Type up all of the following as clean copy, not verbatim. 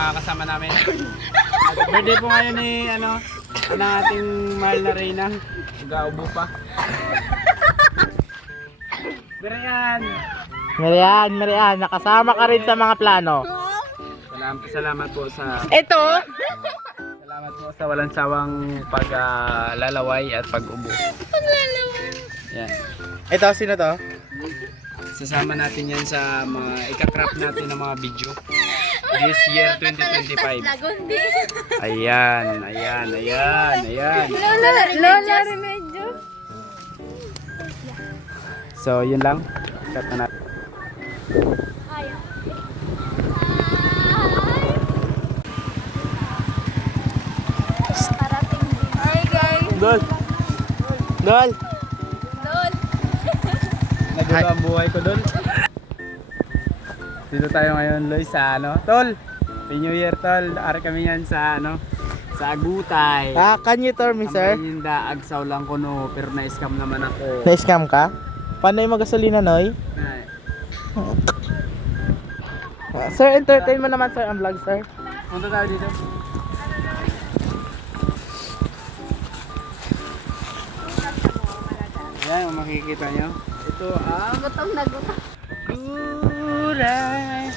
mga kasama namin. Birthday po ngayon ni ang ating mahal na Reyna. Nag-aubo pa. Merian! Marian, nakasama ka rin sa mga plano. Salamat po sa Ito? salamat po sa walang sawang paglalaway at pag-ubo. Yan. Ito, sino to? Sasama natin yan sa mga ika-crop natin ng mga video. This year 2025. Ayan. Lola Remedyo. So, yun lang. Cut na natin. Hi guys. Dol. Nagulo ang buhay ko doon. Dito tayo ngayon, Loy, sa Tol. Happy New Year, Tol. Ari kami yan sa sa Agutay. Can you tell me, sir? Ang Maynilda, agsaw lang ko no, pero na-scam naman ako. Na-scam ka? Paano yung magasolina, Noy? Ay, Sir, entertain mo naman, sir, ang vlog, sir. punta tayo dito. Ayan, kung makikita nyo. Ito ang Gutom na gutom. Guray.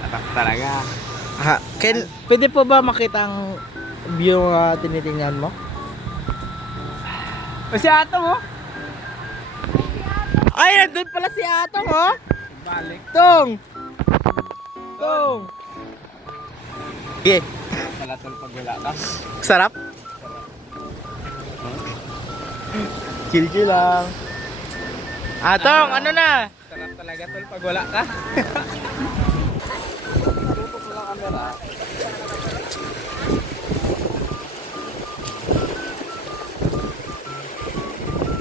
Tatak talaga. Pwede po ba makita ang view na tinitingnan mo? O si Atong, oh. Ay, nandun pala si Atong, oh! Balik. Tong! Yeah. Pala tol pag wala ka. Sarap? Chill lang. Atong, ano na? Sarap talaga tol pag wala ka. Tutok mo lang camera.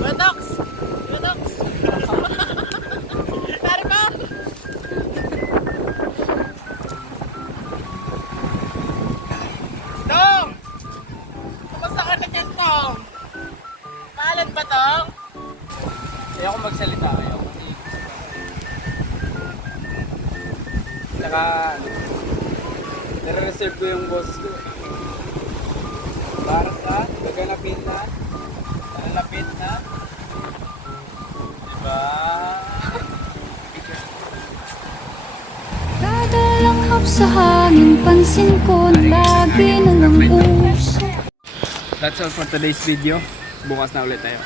Yotox! Tarko! Tong! Kumusta ka na dyan, Tong? Maalan ba, Tong? Ayoko magsalita. Ayoko. Saka, nare-reserve ko yung boses ko. Para sa gaganapin na, nalalapit na. Diba? Kada langhap sa hangin, pansin ko lagi na lang uso. That's all for today's video. Bukas na ulit tayo.